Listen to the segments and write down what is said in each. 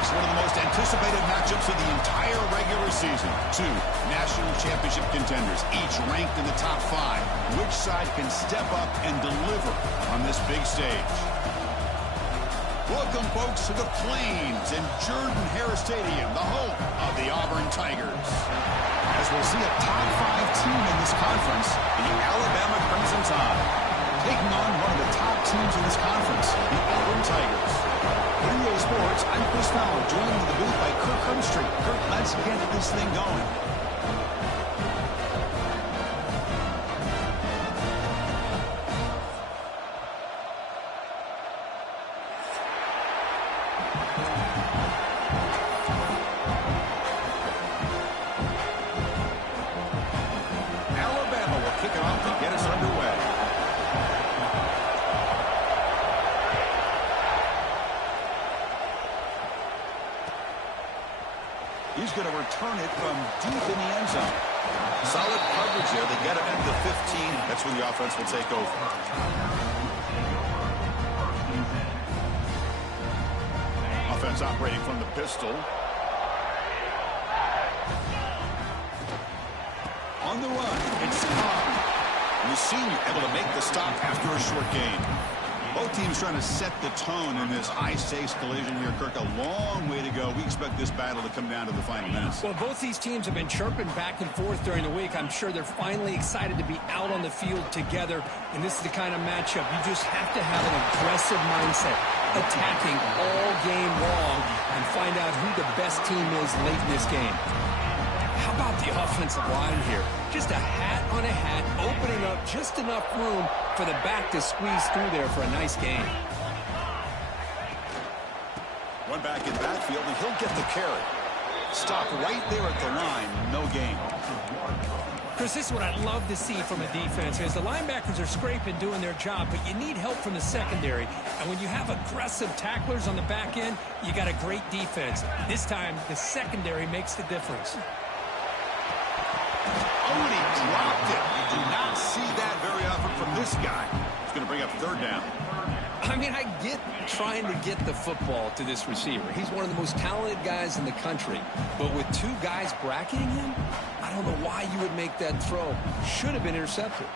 folks, one of the most anticipated matchups of the entire regular season. Two national championship contenders, each ranked in the top 5. Which side can step up and deliver on this big stage? Welcome, folks, to the Plains and Jordan-Hare Stadium, the home of the Auburn Tigers. As we'll see a top 5 team in this conference, the Alabama Crimson Tide, taking on one of the top teams in this conference, the Auburn Tigers. For EA Sports, I'm Chris Fowler, joined in the booth by Kirk Herbstreit. Kirk, let's get this thing going. Alabama will kick it off to get us underway. He's going to return it from deep in the end zone. Solid coverage there. They get him into the 15. That's when the offense will take over. Offense operating from the pistol. On the run, it's Cobb. And the senior able to make the stop after a short gain. Both teams trying to set the tone in this high-stakes collision here, Kirk. A long way to go. We expect this battle to come down to the final minutes. Well, both these teams have been chirping back and forth during the week. I'm sure they're finally excited to be out on the field together, and this is the kind of matchup you just have to have an aggressive mindset, attacking all game long, and find out who the best team is late in this game. How about the offensive line here? Just a hat on a hat, opening up just enough room for the back to squeeze through there for a nice gain. One back in backfield, and he'll get the carry. Stop right there at the line, no gain. Chris, this is what I'd love to see from a defense. As the linebackers are scraping, doing their job, but you need help from the secondary. And when you have aggressive tacklers on the back end, you got a great defense. This time, the secondary makes the difference. Oh, and he dropped it. You do not see that very often from this guy. He's going to bring up third down. I mean, I get trying to get the football to this receiver. He's one of the most talented guys in the country. But with two guys bracketing him, I don't know why you would make that throw. Should have been intercepted.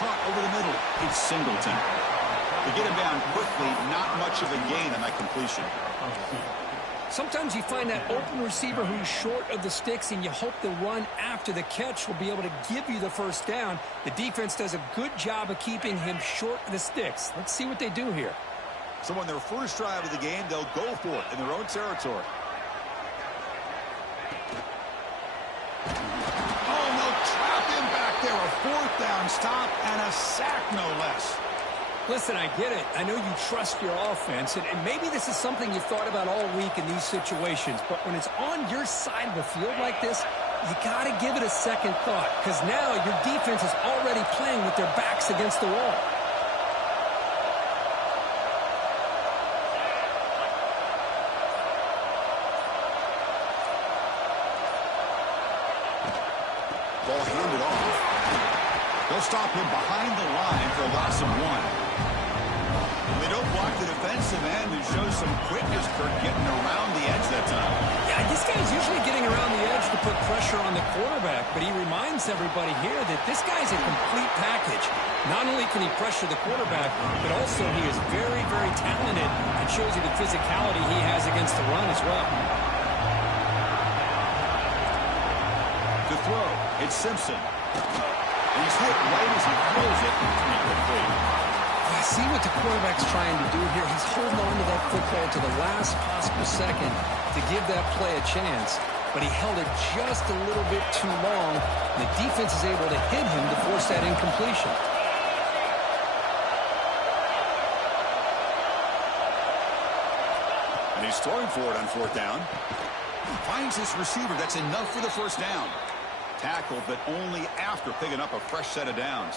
Caught over the middle. It's Singleton. They get him down quickly. Not much of a gain on that completion. Sometimes you find that open receiver who's short of the sticks, and you hope the run after the catch will be able to give you the first down. The defense does a good job of keeping him short of the sticks. Let's see what they do here. So on their first drive of the game, they'll go for it in their own territory. Oh, no, trap him back there. A fourth down stop and a sack, no less. Listen, I get it. I know you trust your offense, and maybe this is something you've thought about all week in these situations, but when it's on your side of the field like this, you got to give it a second thought, because now your defense is already playing with their backs against the wall. Ball handed off. They'll stop him behind the line for a loss of 1. They don't block the defensive end and show some quickness for getting around the edge that time. Yeah, this guy's usually getting around the edge to put pressure on the quarterback, but he reminds everybody here that this guy's a complete package. Not only can he pressure the quarterback, but also he is very, very talented and shows you the physicality he has against the run as well. To throw, it's Simpson. He's hit right as he throws it. Not complete. I see what the quarterback's trying to do here. He's holding on to that football to the last possible second to give that play a chance. But he held it just a little bit too long. The defense is able to hit him to force that incompletion. And he's throwing for it on fourth down. Finds this receiver. That's enough for the first down. Tackled, but only after picking up a fresh set of downs.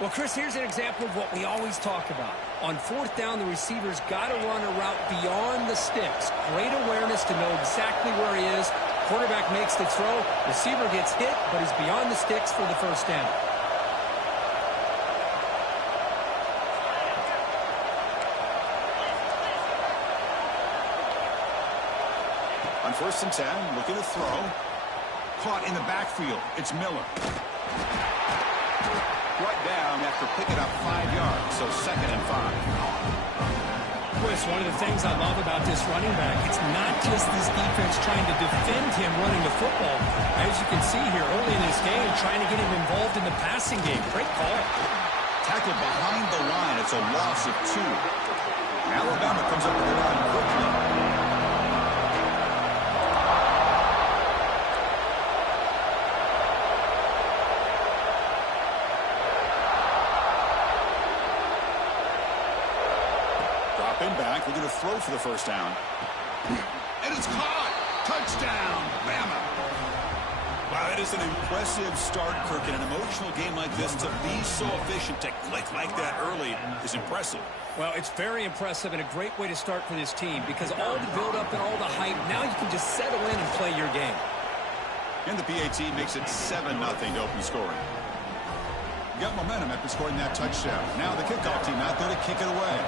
Well, Chris, here's an example of what we always talk about. On fourth down, the receiver's got to run a route beyond the sticks. Great awareness to know exactly where he is. Quarterback makes the throw. Receiver gets hit, but he's beyond the sticks for the first down. first and 10, looking to throw. Caught in the backfield. It's Miller. Brought down after picking up 5 yards, so 2nd and 5. Chris, one of the things I love about this running back, it's not just this defense trying to defend him running the football. As you can see here early in this game, trying to get him involved in the passing game. Great call. Tackled behind the line. It's a loss of 2. Alabama comes up with the line quickly. Back, we're going to throw for the first down. And it's caught. Touchdown, Bama. Wow, that is an impressive start, Kirk. In an emotional game like this, to be so efficient, to click like that early is impressive. Well, it's very impressive and a great way to start for this team because all the build-up and all the hype, now you can just settle in and play your game. And the PAT makes it 7-0 to open scoring. Got momentum after scoring that touchdown. Now the kickoff team out there to kick it away.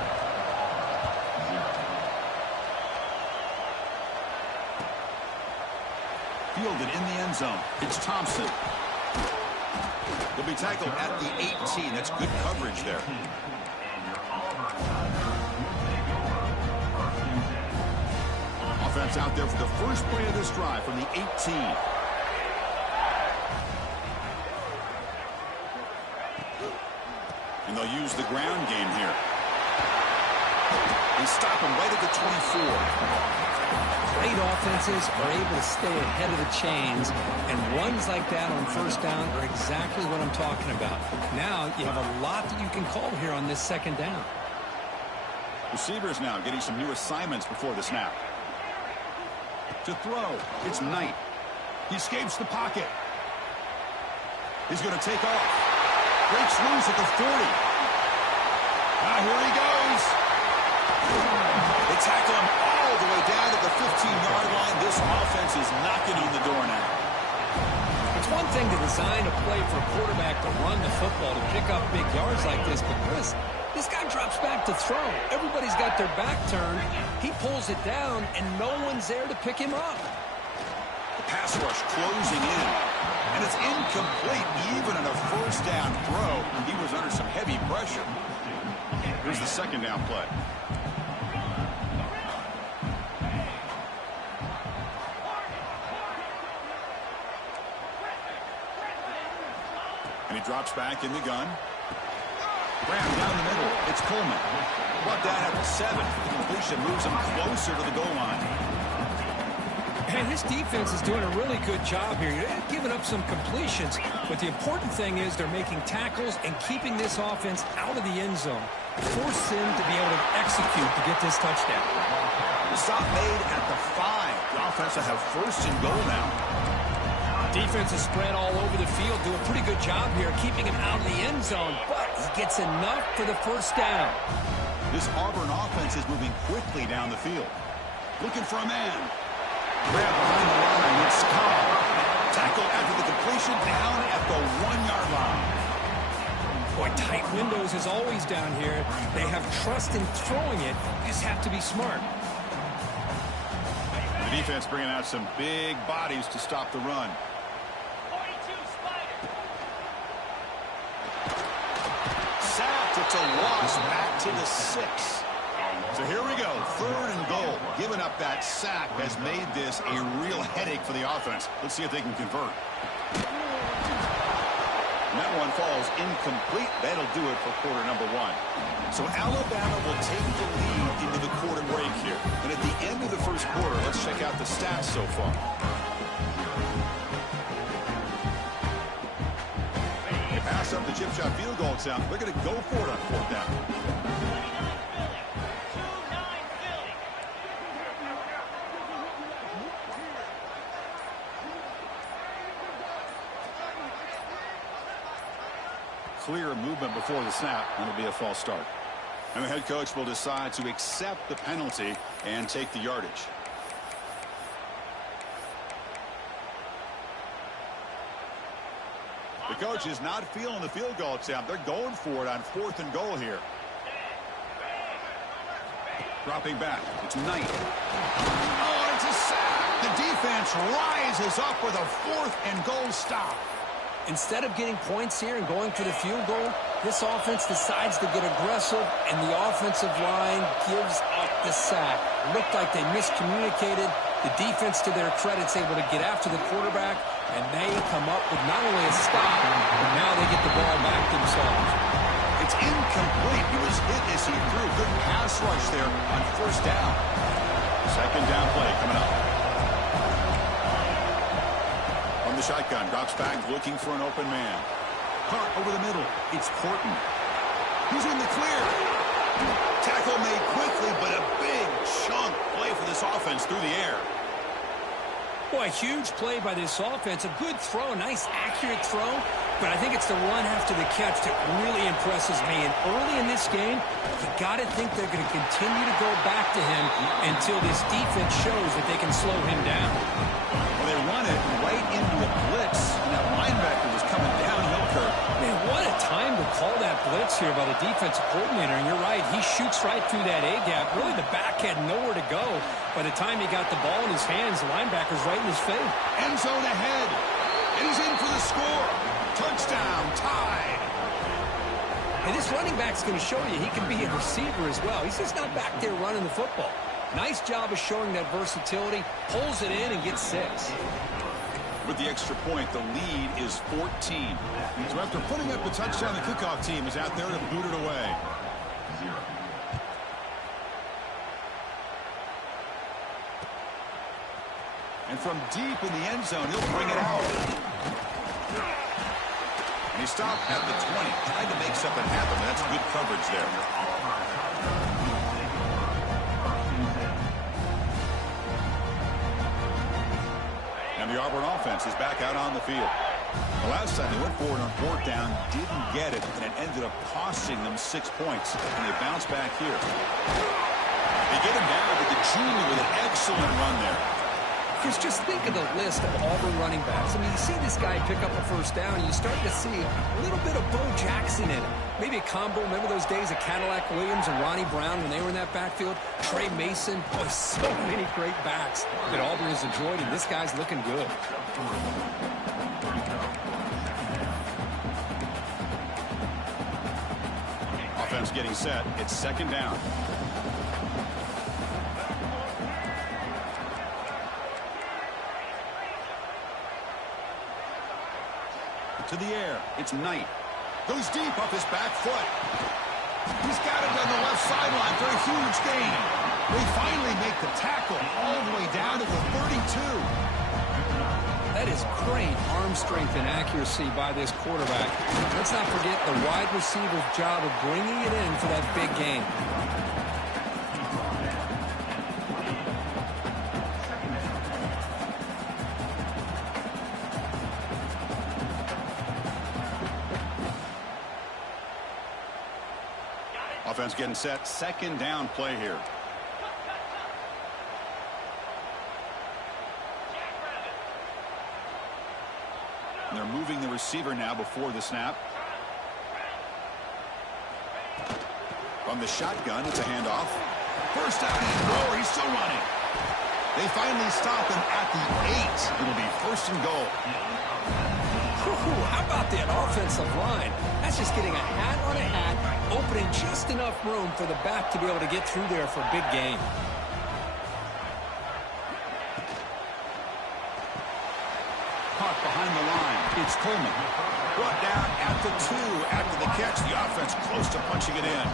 Fielded in the end zone. It's Thompson. He'll be tackled at the 18. That's good coverage there. Offense out there for the first play of this drive from the 18. And they'll use the ground game here. They stop him right at the 24. Great offenses are able to stay ahead of the chains, and runs like that on first down are exactly what I'm talking about. Now you have a lot that you can call here on this second down. Receivers now getting some new assignments before the snap. To throw, it's Knight. He escapes the pocket. He's going to take off. Breaks loose at the 40. Now here he goes. They tackle him all the way down to the 15-yard line. This offense is knocking on the door now. It's one thing to design a play for a quarterback to run the football, to pick up big yards like this, but Chris, this guy drops back to throw. Everybody's got their back turned. He pulls it down, and no one's there to pick him up. The pass rush closing in, and it's incomplete. Even on a first down throw, he was under some heavy pressure. Here's the second down play. And he drops back in the gun. Graham down the middle. It's Coleman. Brought down at the 7. The completion moves him closer to the goal line. And this defense is doing a really good job here. They're giving up some completions, but the important thing is they're making tackles and keeping this offense out of the end zone. Force them to be able to execute to get this touchdown. The stop made at the 5. The offense will have first and goal now. Defense is spread all over the field, do a pretty good job here keeping him out of the end zone, but he gets enough for the first down. This Auburn offense is moving quickly down the field. Looking for a man. Grab behind the line. It's Cobb. Tackle after the completion down at the 1-yard line. Boy, tight windows is always down here. They have trust in throwing it. You just have to be smart. The defense bringing out some big bodies to stop the run. Sacked. It's a loss back to the 6. So here we go. 3rd and goal. Giving up that sack has made this a real headache for the offense. Let's see if they can convert. And that one falls incomplete. That'll do it for quarter number 1. So Alabama will take the lead into the quarter break here. And at the end of the first quarter, let's check out the stats so far. They pass up the chip shot field goal attempt. They're going to go for it on 4th down. Clear movement before the snap, and it'll be a false start. And the head coach will decide to accept the penalty and take the yardage. The coach is not feeling the field goal attempt. They're going for it on 4th and goal here. Dropping back. It's Knight. Oh, It's a sack. The defense rises up with a 4th and goal stop. Instead of getting points here and going for the field goal, this offense decides to get aggressive, and the offensive line gives up the sack. It looked like they miscommunicated. The defense, to their credit, is able to get after the quarterback, and they come up with not only a stop, but now they get the ball back themselves. It's incomplete. He was hit as he threw. Good pass rush there on 1st down. 2nd down play coming up. From the shotgun, drops back looking for an open man. Caught over the middle. It's Horton. He's in the clear. Tackle made quickly, but a big chunk play for this offense through the air. Boy, a huge play by this offense. A good throw, a nice accurate throw. But I think it's the run after the catch that really impresses me. And early in this game, you got to think they're going to continue to go back to him until this defense shows that they can slow him down. Well, they run it right into a blitz, and that linebacker was coming downhill, Kirk. Man, what a time to call that blitz here by the defensive coordinator. And you're right, he shoots right through that A-gap. Really, the back had nowhere to go. By the time he got the ball in his hands, the linebacker's right in his face. End zone ahead, and he's in for the score. Touchdown, tied. And this running back's going to show you he can be a receiver as well. He's just not back there running the football. Nice job of showing that versatility. Pulls it in and gets 6. With the extra point, the lead is 14. So after putting up the touchdown, the kickoff team is out there to boot it away. And from deep in the end zone, he'll bring it out. And he stopped at the 20. Tried to make something happen, but that's good coverage there. And the Auburn offense is back out on the field. The last time they went forward on 4th down, didn't get it, and it ended up costing them 6 points. And they bounce back here. They get him down to the junior with an excellent run there. Because just think of the list of Auburn running backs. I mean, you see this guy pick up a 1st down, and you start to see a little bit of Bo Jackson in it. Maybe a combo. Remember those days of Cadillac Williams and Ronnie Brown when they were in that backfield? Trey Mason. Boy, so many great backs that Auburn has enjoyed, and this guy's looking good. Offense getting set. It's 2nd down. To the air. It's Knight. Goes deep off his back foot. He's got it on the left sideline for a huge gain. They finally make the tackle all the way down to the 32. That is great arm strength and accuracy by this quarterback. Let's not forget the wide receiver's job of bringing it in for that big gain. Offense getting set. 2nd down play here. And they're moving the receiver now before the snap. From the shotgun, it's a handoff. 1st down and more. He's still running. They finally stop him at the 8. It'll be 1st and goal. How about that offensive line? That's just getting a hat on a hat, opening just enough room for the back to be able to get through there for a big gain. Caught behind the line. It's Coleman. Brought down at the 2 after the catch. The offense close to punching it in.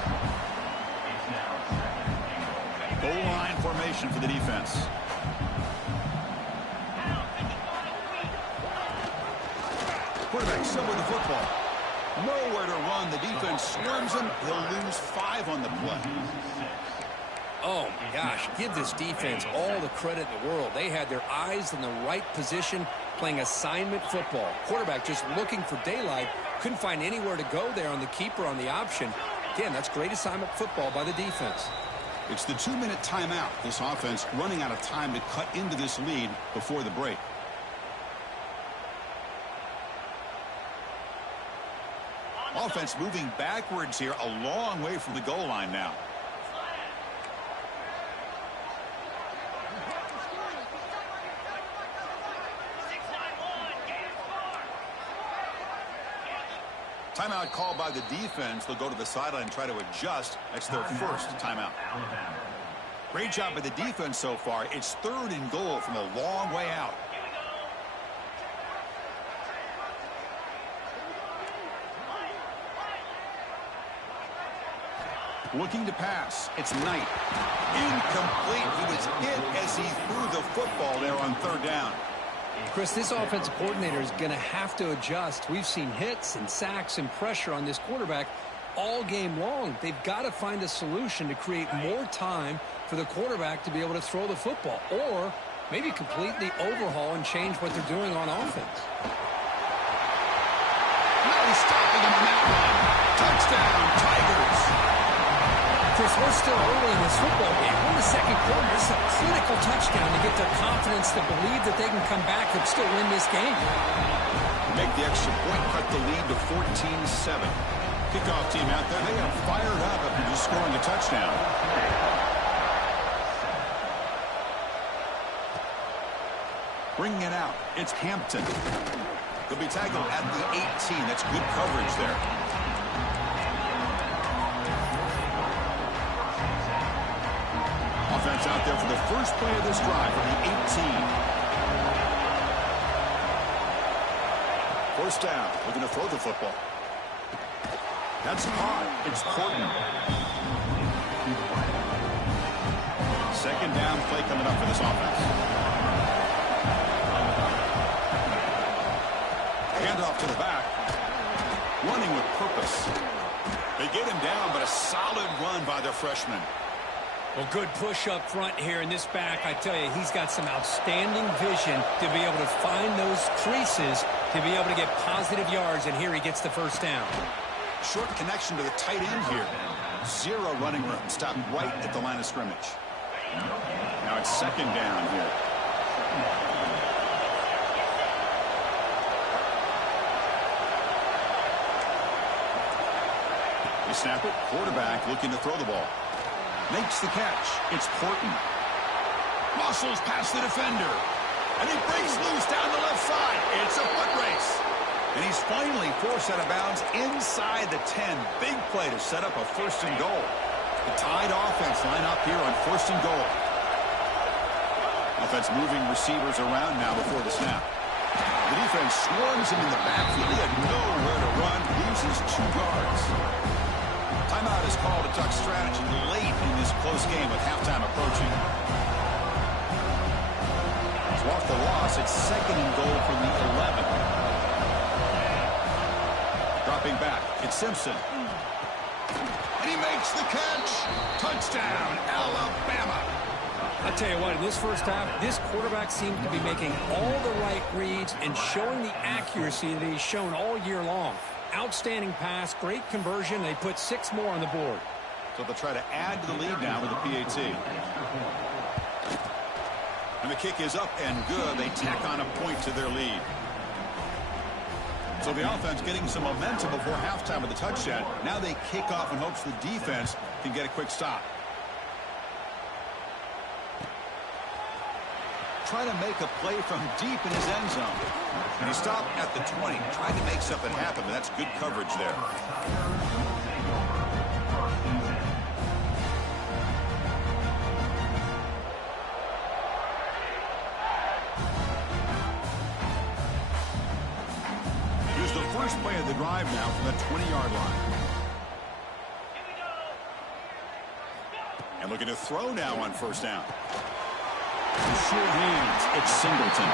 Goal line formation for the defense. Quarterback still with the football. Nowhere to run. The defense swarms him. He'll lose 5 on the play. Oh, my gosh. Give this defense all the credit in the world. They had their eyes in the right position, playing assignment football. Quarterback just looking for daylight. Couldn't find anywhere to go there on the keeper on the option. Again, that's great assignment football by the defense. It's the 2-minute timeout. This offense running out of time to cut into this lead before the break. Offense moving backwards here, a long way from the goal line now. Timeout called by the defense. They'll go to the sideline and try to adjust. That's their first timeout. Great job by the defense so far. It's 3rd and goal from a long way out. Looking to pass. It's Knight. Incomplete. He was hit as he threw the football there on 3rd down. Chris, this offensive coordinator is going to have to adjust. We've seen hits and sacks and pressure on this quarterback all game long. They've got to find a solution to create more time for the quarterback to be able to throw the football, or maybe completely overhaul and change what they're doing on offense. No stopping him on that one. Touchdown, Tigers. Chris, we're still early in this football game. We're in the 2nd quarter. This is a critical touchdown to get their confidence to believe that they can come back and still win this game. Make the extra point, cut the lead to 14-7. Kickoff team out there, they are fired up after just scoring a touchdown. Bringing it out, it's Hampton. He'll be tackled at the 18. That's good coverage there. Offense out there for the first play of this drive from the 18. First down, looking to throw the football. That's caught. It's Portman. 2nd down play coming up for this offense. Handoff to the back. Running with purpose. They get him down, but a solid run by their freshman. Well, good push up front here in this back. I tell you, he's got some outstanding vision to be able to find those creases to be able to get positive yards, and here he gets the first down. Short connection to the tight end here. 0 running room. Stopped right at the line of scrimmage. Now it's 2nd down here. They snap it. Quarterback looking to throw the ball. Makes the catch. It's Portman. Muscles past the defender. And he breaks loose down the left side. It's a foot race. And he's finally forced out of bounds inside the 10. Big play to set up a 1st and goal. The Tide offense line up here on 1st and goal. Offense moving receivers around now before the snap. The defense swarms him in the backfield. He had nowhere to run. Loses 2 guards. Timeout is called to Duck strategy late in this close game with halftime approaching. To off the loss, it's 2nd and goal from the 11. Dropping back, it's Simpson. And he makes the catch. Touchdown, Alabama. I tell you what, in this first half, this quarterback seems to be making all the right reads and showing the accuracy that he's shown all year long. Outstanding pass, great conversion. They put 6 more on the board. So they'll try to add to the lead now with the PAT. And the kick is up and good. They tack on a point to their lead. So the offense getting some momentum before halftime with the touchdown. Now they kick off in hopes the defense can get a quick stop. Trying to make a play from deep in his end zone. And he stopped at the 20, trying to make something happen, but that's good coverage there. Here's the first play of the drive now from the 20-yard line. And looking to throw now on 1st down. Short hands, it's Singleton.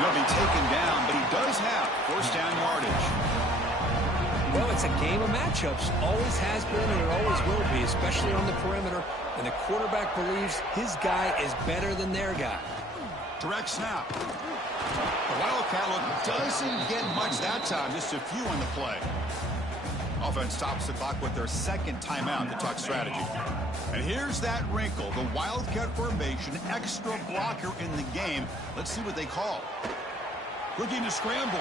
He'll be taken down, but he does have 1st down yardage. Well, it's a game of matchups. Always has been, and it always will be, especially on the perimeter. And the quarterback believes his guy is better than their guy. Direct snap. The Wildcat look doesn't get much that time, just a few on the play. Offense stops the clock with their 2nd timeout to talk strategy. And here's that wrinkle, the Wildcat formation, extra blocker in the game. Let's see what they call. Looking to scramble.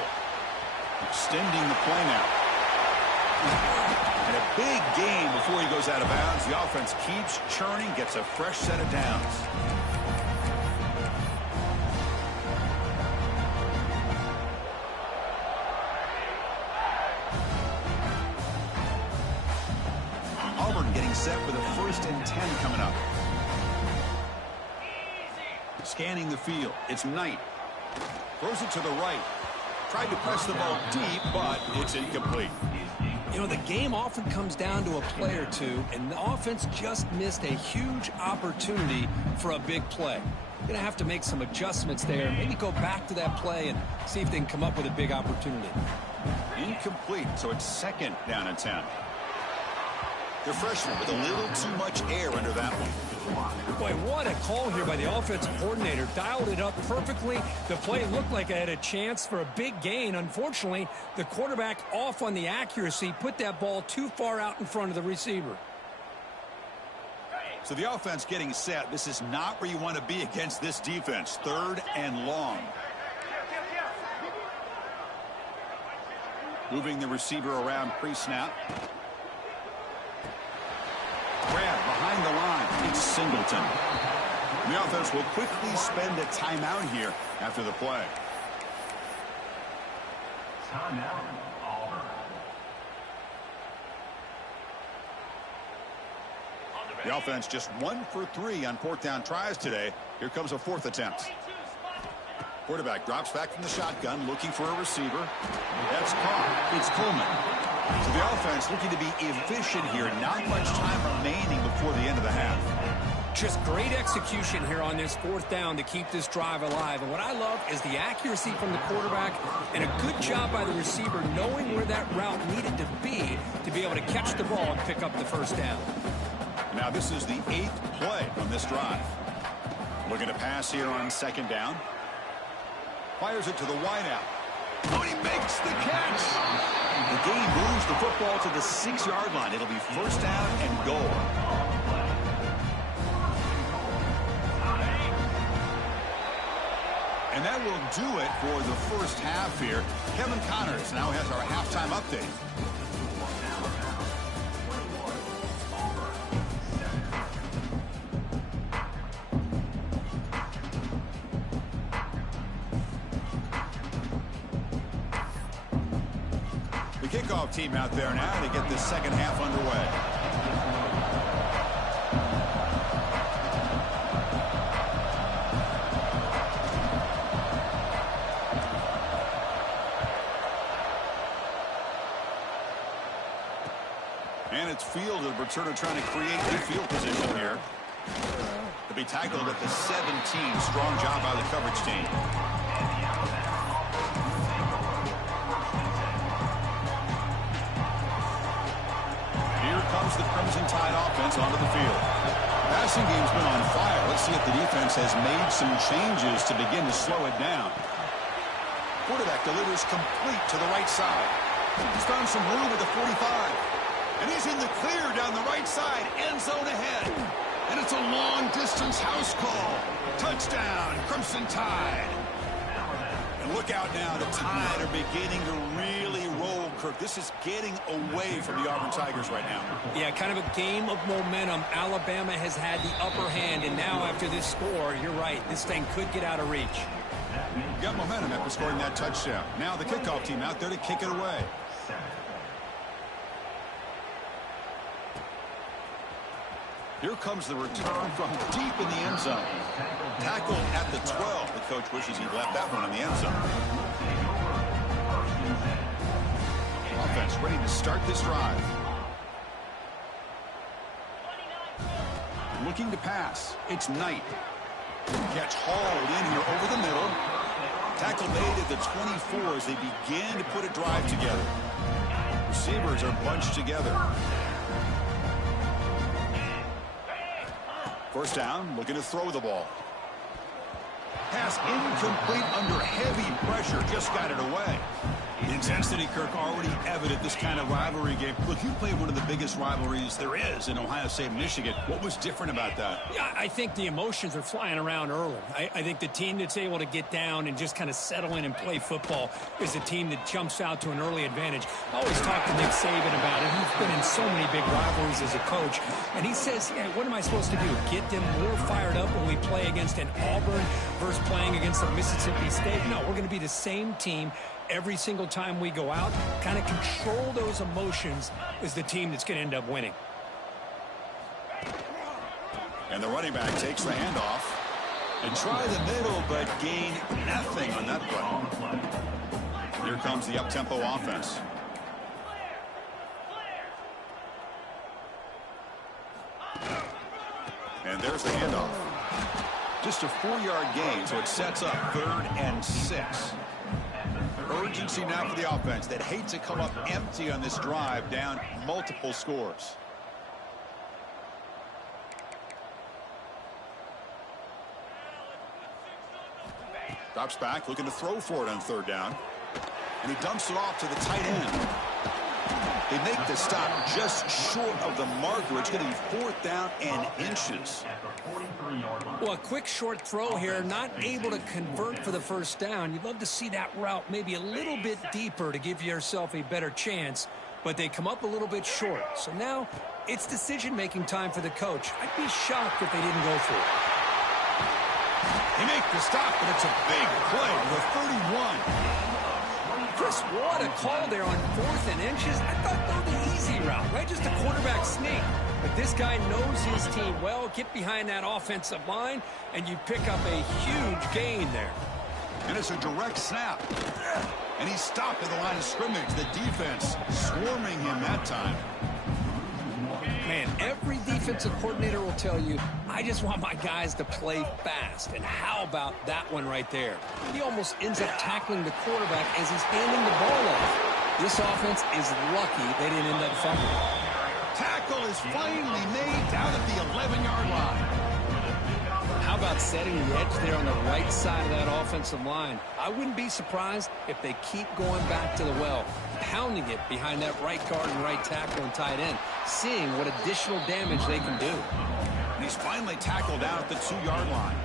Extending the play now. And a big gain before he goes out of bounds. The offense keeps churning, gets a fresh set of downs. getting set for the 1st and 10 coming up. Scanning the field. It's Knight. Throws it to the right. Tried to press the ball deep, but it's incomplete. You know, the game often comes down to a play or two, and the offense just missed a huge opportunity for a big play. Going to have to make some adjustments there. Maybe go back to that play and see if they can come up with a big opportunity. Incomplete, so it's 2nd down and 10. The freshman with a little too much air under that one. Boy, what a call here by the offensive coordinator. Dialed it up perfectly. The play looked like it had a chance for a big gain. Unfortunately, the quarterback off on the accuracy, put that ball too far out in front of the receiver. So the offense getting set. This is not where you want to be against this defense. 3rd and long. Moving the receiver around pre-snap. Grab behind the line. It's Singleton. The offense will quickly spend a timeout here after the play. Timeout, Auburn. The offense just 1 for 3 on 4th down tries today. Here comes a 4th attempt. Quarterback drops back from the shotgun, looking for a receiver. That's caught. It's Coleman. So the offense looking to be efficient here. Not much time remaining before the end of the half. Just great execution here on this 4th down to keep this drive alive. And what I love is the accuracy from the quarterback and a good job by the receiver knowing where that route needed to be able to catch the ball and pick up the 1st down. Now this is the 8th play on this drive. Looking to pass here on 2nd down. Fires it to the wideout. Oh, he makes the catch. The game moves the football to the 6-yard line. It'll be 1st down and goal. And that will do it for the 1st half here. Kevin Connors now has our halftime update. Kickoff team out there now to get this 2nd half underway. And it's fielded. Returner trying to create good field position here. To be tackled at the 17. Strong job by the coverage team. The Crimson Tide offense onto the field. Passing game's been on fire. Let's see if the defense has made some changes to begin to slow it down. Quarterback delivers complete to the right side. He's found some room at the 45. And he's in the clear down the right side. End zone ahead. And it's a long-distance house call. Touchdown, Crimson Tide. And look out now. The Tide are beginning to really roll, Kirk. This is getting away from the Auburn Tigers right now. Yeah, kind of a game of momentum. Alabama has had the upper hand, and now after this score, you're right, this thing could get out of reach. Got momentum after scoring that touchdown. Now the kickoff team out there to kick it away. Here comes the return from deep in the end zone. Tackled at the 12. The coach wishes he'd left that one in the end zone. Offense ready to start this drive. Looking to pass. It's Knight. Catch hauled in here over the middle. Tackle made at the 24 as they begin to put a drive together. Receivers are bunched together. 1st down, looking to throw the ball. Pass incomplete under heavy pressure, just got it away. The intensity, Kirk, already evident this kind of rivalry game. Look, you played one of the biggest rivalries there is in Ohio State, Michigan. What was different about that? Yeah, I think the emotions are flying around early. I think the team that's able to get down and just kind of settle in and play football is the team that jumps out to an early advantage. I always talk to Nick Saban about it. He's been in so many big rivalries as a coach. And he says, yeah, what am I supposed to do? Get them more fired up when we play against an Auburn versus playing against a Mississippi State? No, we're going to be the same team every single time we go out. Kind of control those emotions is the team that's going to end up winning. And the running back takes the handoff. And try the middle, but gain nothing on that play. Here comes the up-tempo offense. And there's the handoff. Just a 4-yard gain, so it sets up 3rd and 6. Urgency now for the offense that hate to come up empty on this drive, down multiple scores. Drops back, looking to throw for it on 3rd down. And he dumps it off to the tight end. They make the stop just short of the marker. It's going to be 4th down and inches. Well, a quick short throw here, not able to convert for the 1st down. You'd love to see that route maybe a little bit deeper to give yourself a better chance, but they come up a little bit short. So now it's decision-making time for the coach. I'd be shocked if they didn't go for it. They make the stop, but it's a big play with a 31. Chris, what a call there on 4th and inches. I thought that was the easy route, right? Just a quarterback sneak. But this guy knows his team well. Get behind that offensive line, and you pick up a huge gain there. And it's a direct snap. And he's stopped at the line of scrimmage. The defense swarming him that time. Man, every defensive coordinator will tell you, I just want my guys to play fast. And how about that one right there? He almost ends up tackling the quarterback as he's handing the ball off. This offense is lucky they didn't end up fumbling. Tackle is finally made down at the 11-yard line. How about setting the edge there on the right side of that offensive line? I wouldn't be surprised if they keep going back to the well, pounding it behind that right guard and right tackle and tight end, seeing what additional damage they can do. And he's finally tackled down at the 2-yard line.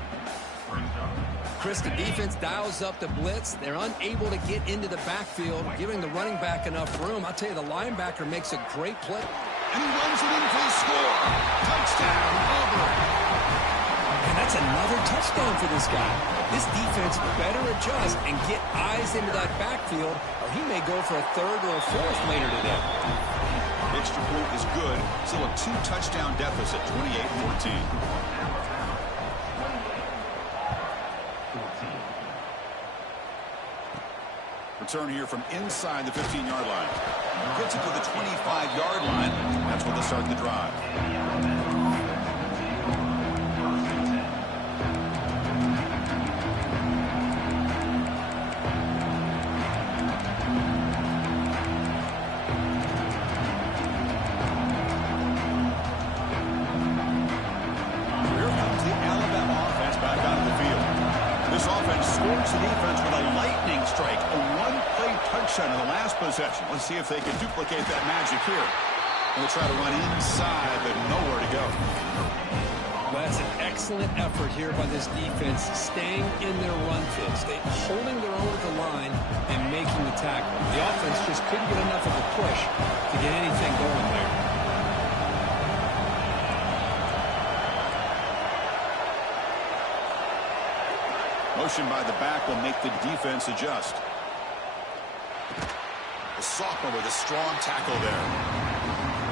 Chris, the defense dials up the blitz. They're unable to get into the backfield, giving the running back enough room. I'll tell you, the linebacker makes a great play. And he runs it in for the score. Touchdown, Auburn. And that's another touchdown for this guy. This defense better adjust and get eyes into that backfield, or he may go for a 3rd or a 4th later today. Extra point is good. Still a 2-touchdown deficit, 28-14. Return here from inside the 15-yard line. Gets it to the 25-yard line. That's where they start the drive. The defense with a lightning strike, a 1-play touchdown in the last possession. Let's see if they can duplicate that magic here. And we'll try to run inside, but nowhere to go. Well, that's an excellent effort here by this defense, staying in their run fits, holding their own at the line and making the tackle. The offense just couldn't get enough of a push to get anything going there. Motion by the back will make the defense adjust. The sophomore with a strong tackle there.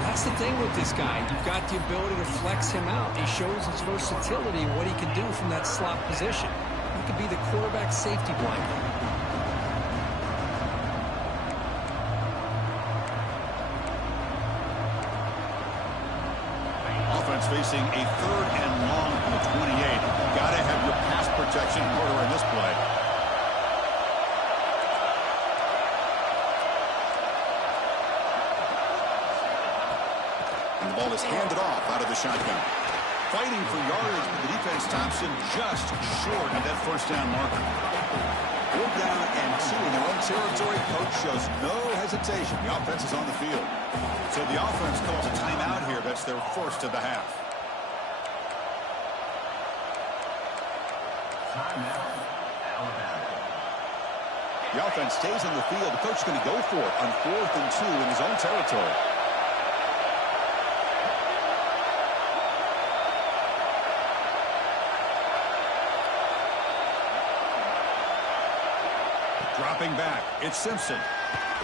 That's the thing with this guy. You've got the ability to flex him out. He shows his versatility and what he can do from that slot position. He could be the quarterback safety blanket. Offense facing a 3rd and long from the 28. Got to have your pass protection in order in this play. And the ball is handed off out of the shotgun. Fighting for yardage, but the defense stops him just short of that 1st down marker. 4th down and 2 in their own territory. Coach shows no hesitation. The offense is on the field. So the offense calls a timeout here. That's their 1st of the half. The offense stays on the field. The coach is going to go for it on 4th and 2 in his own territory. Dropping back, it's Simpson.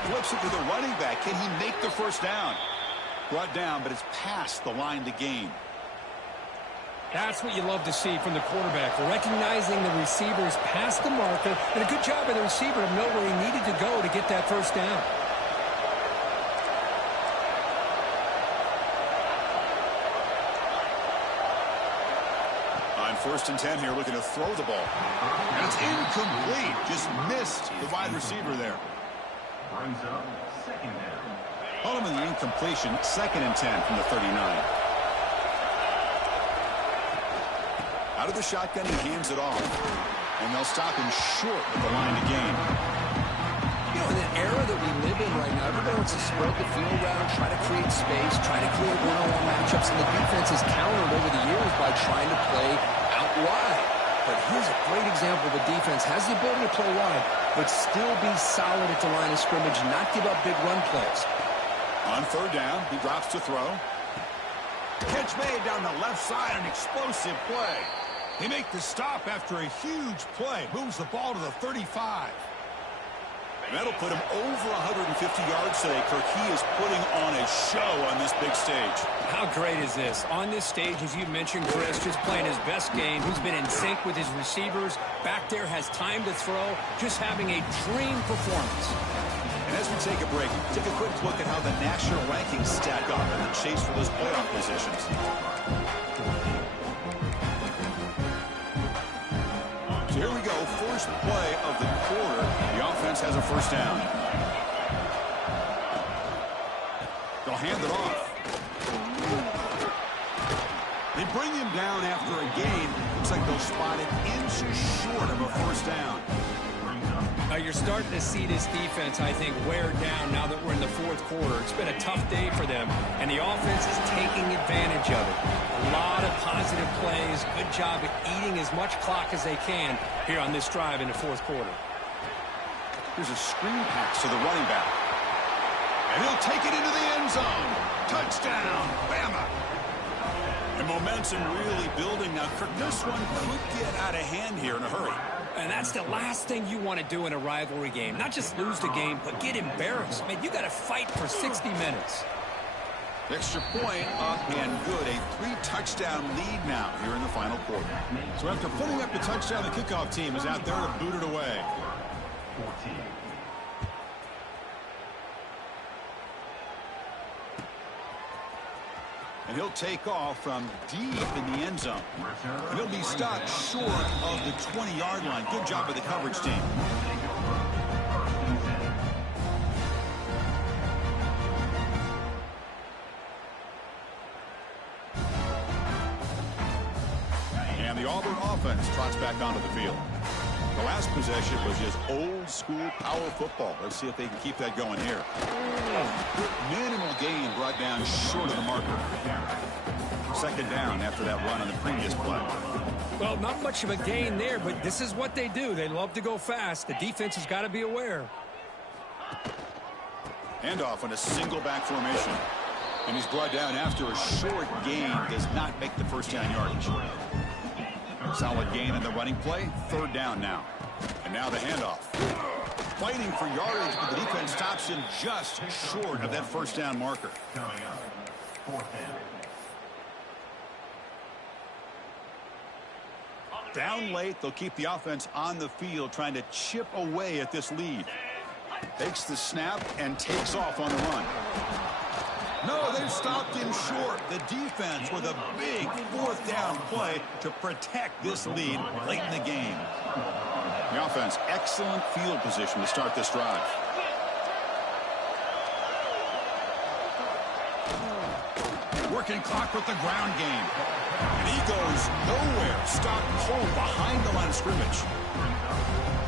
Flips it to the running back. Can he make the 1st down? Brought down, but it's past the line to gain. That's what you love to see from the quarterback, recognizing the receivers past the marker, and a good job by the receiver to know where he needed to go to get that first down. On 1st and 10 here, looking to throw the ball. And it's incomplete. Just missed the wide receiver there. Brings up 2nd down. Following the incompletion, 2nd and 10 from the 39. Out of the shotgun, he hands it off. And they'll stop him short of the line to gain. You know, in the era that we live in right now, everybody wants to spread the field around, try to create space, try to create one-on-one matchups, and the defense has countered over the years by trying to play out wide. But here's a great example of a defense has the ability to play wide, but still be solid at the line of scrimmage, not give up big run plays. On 3rd down, he drops to throw. Catch made down the left side, an explosive play. They make the stop after a huge play. Moves the ball to the 35. That'll put him over 150 yards today, Kirk. He is putting on a show on this big stage. How great is this? On this stage, as you mentioned, Chris, just playing his best game. He's been in sync with his receivers. Back there, has time to throw. Just having a dream performance. And as we take a break, take a quick look at how the national rankings stack up in the chase for those playoff positions. So here we go, first play of the quarter. The offense has a first down. They'll hand it off. They bring him down after a gain. Looks like they'll spot it inches short of a first down. You're starting to see this defense, I think, wear down now that we're in the 4th quarter. It's been a tough day for them, and the offense is taking advantage of it. A lot of positive plays. Good job at eating as much clock as they can here on this drive in the 4th quarter. Here's a screen pass to the running back. And he'll take it into the end zone. Touchdown, Bama. And momentum really building now. Kirk, this one could get out of hand here in a hurry. And that's the last thing you want to do in a rivalry game. Not just lose the game, but get embarrassed. Man, you got to fight for 60 minutes. Extra point up and good. A 3-touchdown lead now here in the final quarter. So after putting up the touchdown, the kickoff team is out there to boot it away. 14. And he'll take off from deep in the end zone. And he'll be stopped short of the 20-yard line. Good job by the coverage team. And the Auburn offense trots back onto the field. The last possession was just old-school power football. Let's see if they can keep that going here. Minimal gain brought down short of the marker. 2nd down after that run on the previous play. Well, not much of a gain there, but this is what they do. They love to go fast. The defense has got to be aware. Handoff on a single back formation. And he's brought down after a short gain. Does not make the first down yardage. Solid gain in the running play. 3rd down now. And now the handoff. Fighting for yardage, but the defense stops him just short of that first down marker. Coming up, 4th down. Down late, they'll keep the offense on the field trying to chip away at this lead. Takes the snap and takes off on the run. No, they've stopped him short. The defense with a big 4th down play to protect this lead late in the game. The offense, excellent field position to start this drive. Working clock with the ground game. And he goes nowhere. Stopped cold behind the line of scrimmage.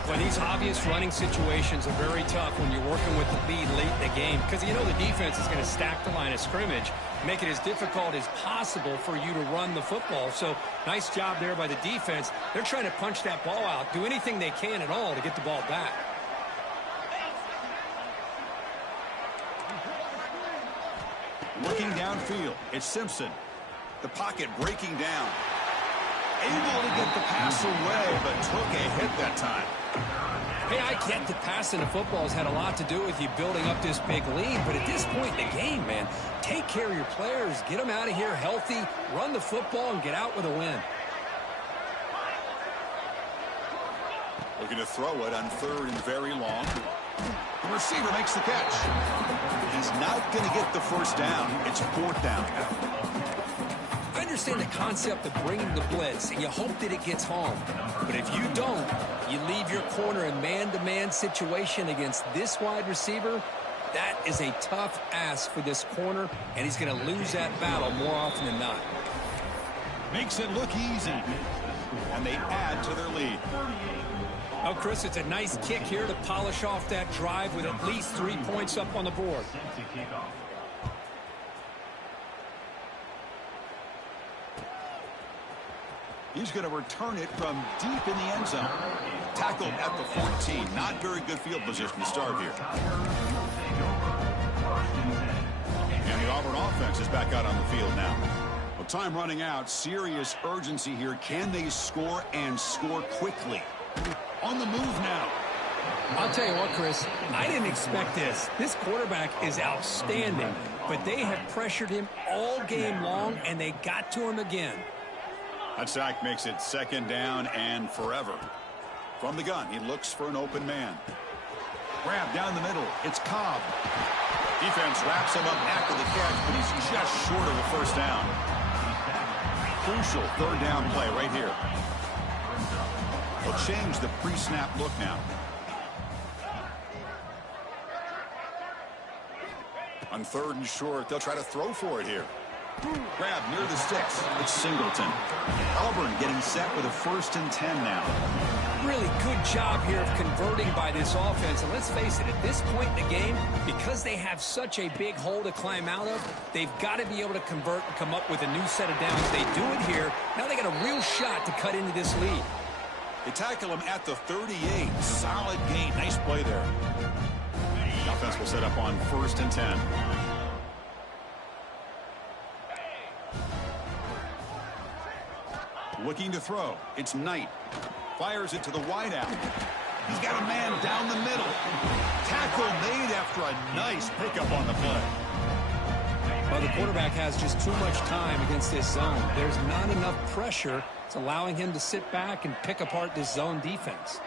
Well, these obvious running situations are very tough when you're working with the lead late in the game because you know the defense is going to stack the line of scrimmage, make it as difficult as possible for you to run the football. So nice job there by the defense. They're trying to punch that ball out, do anything they can at all to get the ball back. Looking downfield, it's Simpson. The pocket breaking down. Able to get the pass away, but took a hit that time. Hey, I get that passing the football has had a lot to do with you building up this big lead, but at this point in the game, man, take care of your players, get them out of here healthy, run the football, and get out with a win. Looking to throw it on third and very long. The receiver makes the catch. He's not going to get the first down. It's fourth down. I understand the concept of bringing the blitz, and you hope that it gets home. But if you don't, you leave your corner in man-to-man situation against this wide receiver. That is a tough ask for this corner, and he's going to lose that battle more often than not. Makes it look easy. And they add to their lead. Oh, Chris, it's a nice kick here to polish off that drive with at least 3 points up on the board. He's going to return it from deep in the end zone. Tackled at the 14. Not very good field position to start here. And the Auburn offense is back out on the field now. Well, time running out. Serious urgency here. Can they score and score quickly? On the move now. I'll tell you what, Chris, I didn't expect this. This quarterback is outstanding, but they have pressured him all game long, and they got to him again. That sack makes it second down and forever. From the gun, he looks for an open man. Grab down the middle. It's Cobb. Defense wraps him up after the catch, but he's just short of the first down. Crucial third down play right here. They'll change the pre-snap look now. On third and short, they'll try to throw for it here. Grab near the sticks. It's Singleton. Auburn getting set with a 1st and 10 now. Really good job here of converting by this offense. And let's face it, at this point in the game, because they have such a big hole to climb out of, they've got to be able to convert and come up with a new set of downs. They do it here. Now they got a real shot to cut into this lead. They tackle him at the 38. Solid gain. Nice play there. The offense will set up on 1st and 10. Looking to throw. It's Knight. Fires it to the wideout. He's got a man down the middle. Tackle made after a nice pickup on the play. Well, the quarterback has just too much time against this zone. There's not enough pressure. It's allowing him to sit back and pick apart this zone defense.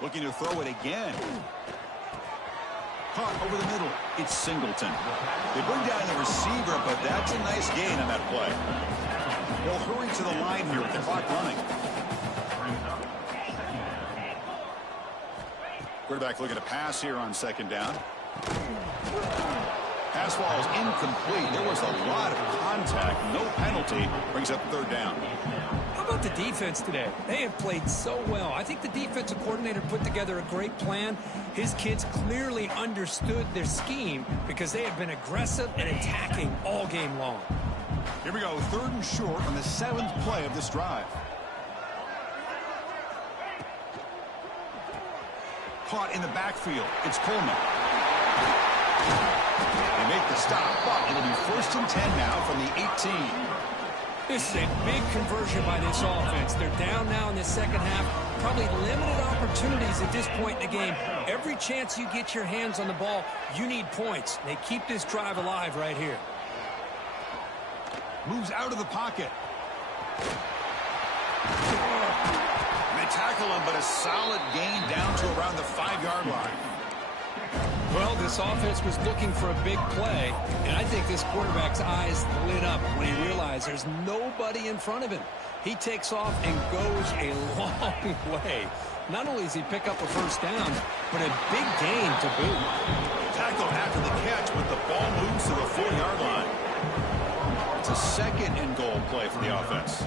Looking to throw it again. Caught over the middle. It's Singleton. They bring down the receiver, but that's a nice gain on that play. They'll hurry to the line here with the clock running. Quarterback looking to pass here on 2nd down. Pass ball is incomplete. There was a lot of contact. No penalty. Brings up 3rd down. How about the defense today? They have played so well. I think the defensive coordinator put together a great plan. His kids clearly understood their scheme because they have been aggressive and attacking all game long. Here we go. 3rd and short on the 7th play of this drive. Caught in the backfield. It's Coleman. They make the stop, but it'll be 1st and 10 now from the 18. This is a big conversion by this offense. They're down now in the second half. Probably limited opportunities at this point in the game. Every chance you get your hands on the ball, you need points. They keep this drive alive right here. Moves out of the pocket. They tackle him, but a solid gain down to around the 5-yard line. Well, this offense was looking for a big play, and I think this quarterback's eyes lit up when he realized there's nobody in front of him. He takes off and goes a long way. Not only does he pick up a 1st down, but a big gain to boot. Tackle after the catch, but the ball moves to the 4-yard line. It's a 2nd and goal play for the offense.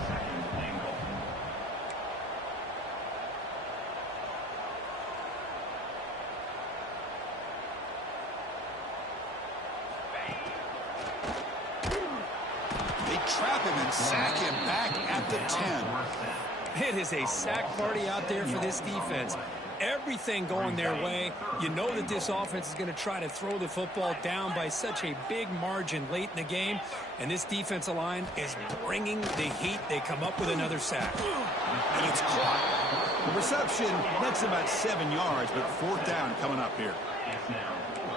Trap him and sack him back at the 10. It is a sack party out there for this defense. everything going their way. You know that this offense is going to try to throw the football down by such a big margin late in the game. And this defensive line is bringing the heat. They come up with another sack. And it's caught. The reception makes about 7 yards, but fourth down coming up here.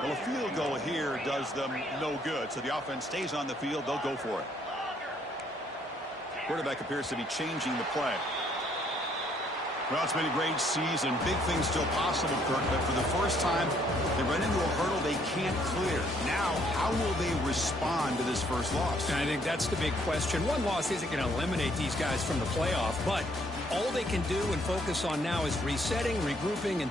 Well, a field goal here does them no good, so the offense stays on the field. They'll go for it. Quarterback appears to be changing the play. Well, it's been a great season. Big things still possible, Kirk, but for the first time, they run into a hurdle they can't clear. Now, how will they respond to this first loss? And I think that's the big question. One loss isn't going to eliminate these guys from the playoff, but all they can do and focus on now is resetting, regrouping, and